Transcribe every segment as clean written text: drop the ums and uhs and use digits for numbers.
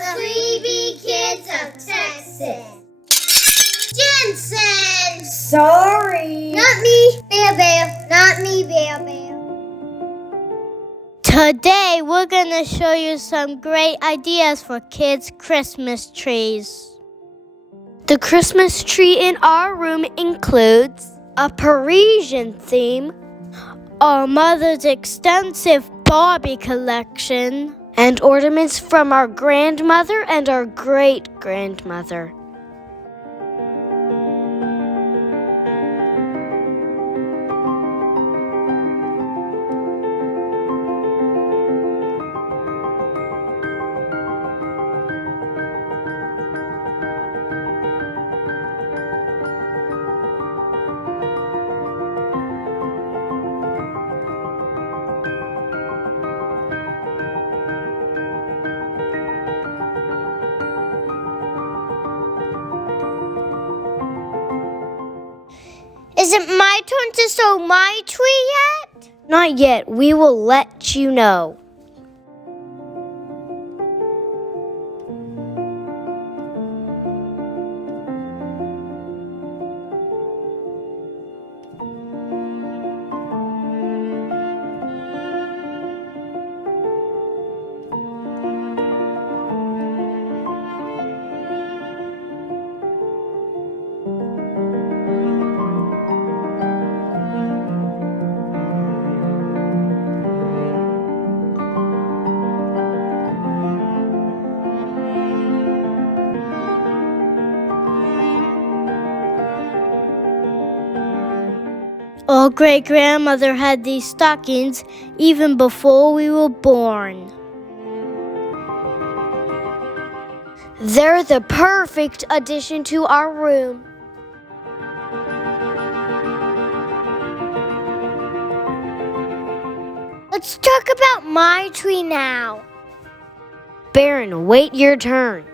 3B Kids of Texas. Jensen! Sorry. Not me, Bear Bear. Not me, Bear Bear. Today, we're going to show you some great ideas for kids' Christmas trees. The Christmas tree in our room includes a Parisian theme, our mother's extensive Barbie collection, and ornaments from our grandmother and our great-grandmother. Is it my turn to sew my tree yet? Not yet. We will let you know. Our great-grandmother had these stockings even before we were born. They're the perfect addition to our room. Let's talk about my tree now. Baron, wait your turn.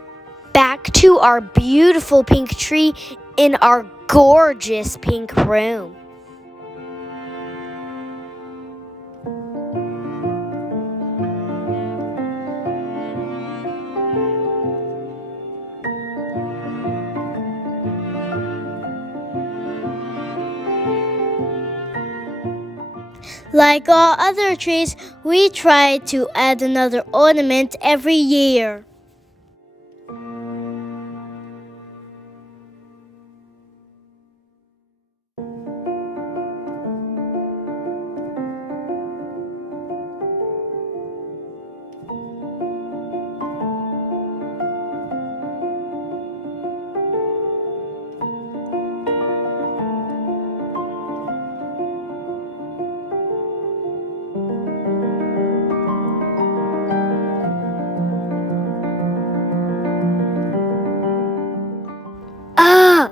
Back to our beautiful pink tree in our gorgeous pink room. Like all other trees, we try to add another ornament every year.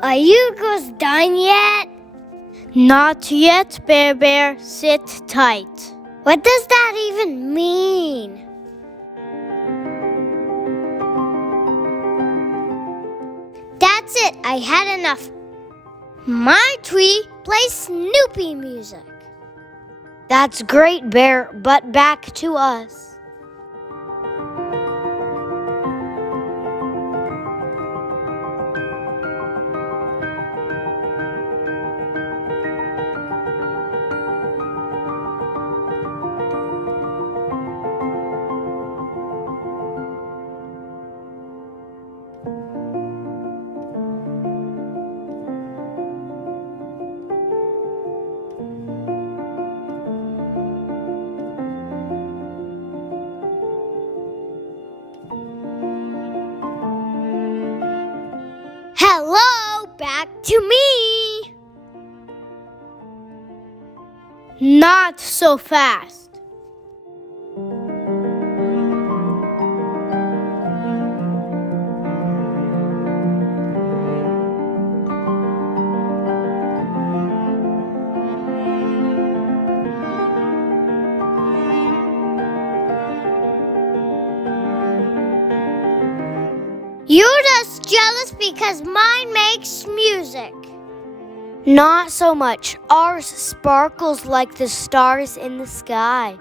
Are you girls done yet? Not yet, Bear Bear. Sit tight. What does that even mean? That's it. I had enough. My tree plays Snoopy music. That's great, Bear, but back to us. Hello, back to me. Not so fast. You're just jealous because mine makes music. Not so much. Ours sparkles like the stars in the sky.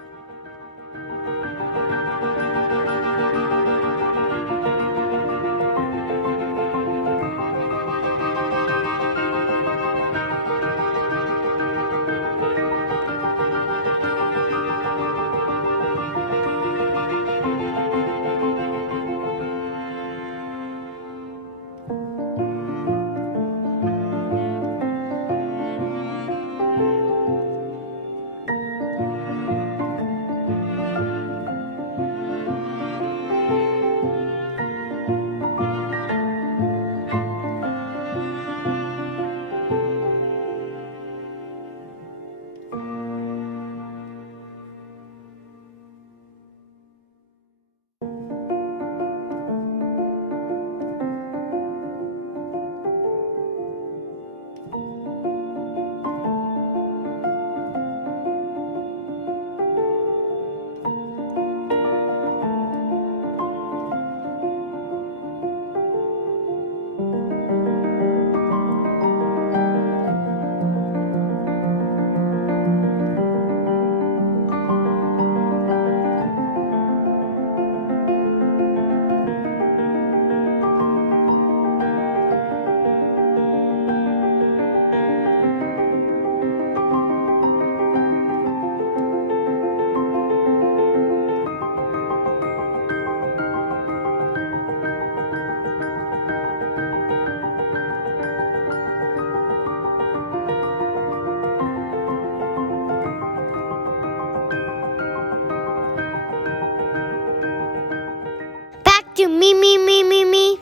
do me.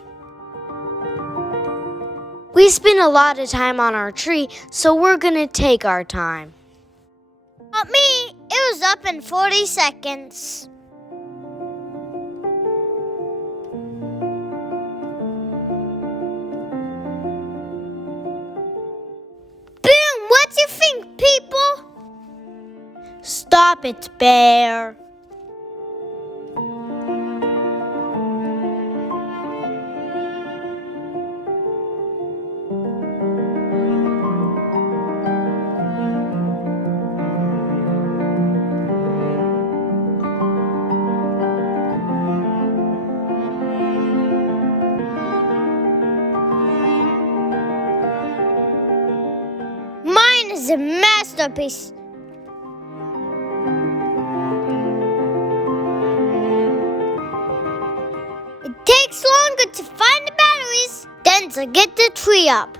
We spent a lot of time on our tree, so we're gonna take our time. Not me. It was up in 40 seconds. Boom! What do you think, people? Stop it, Bear. Mine is a masterpiece. It takes longer to find the batteries than to get the tree up.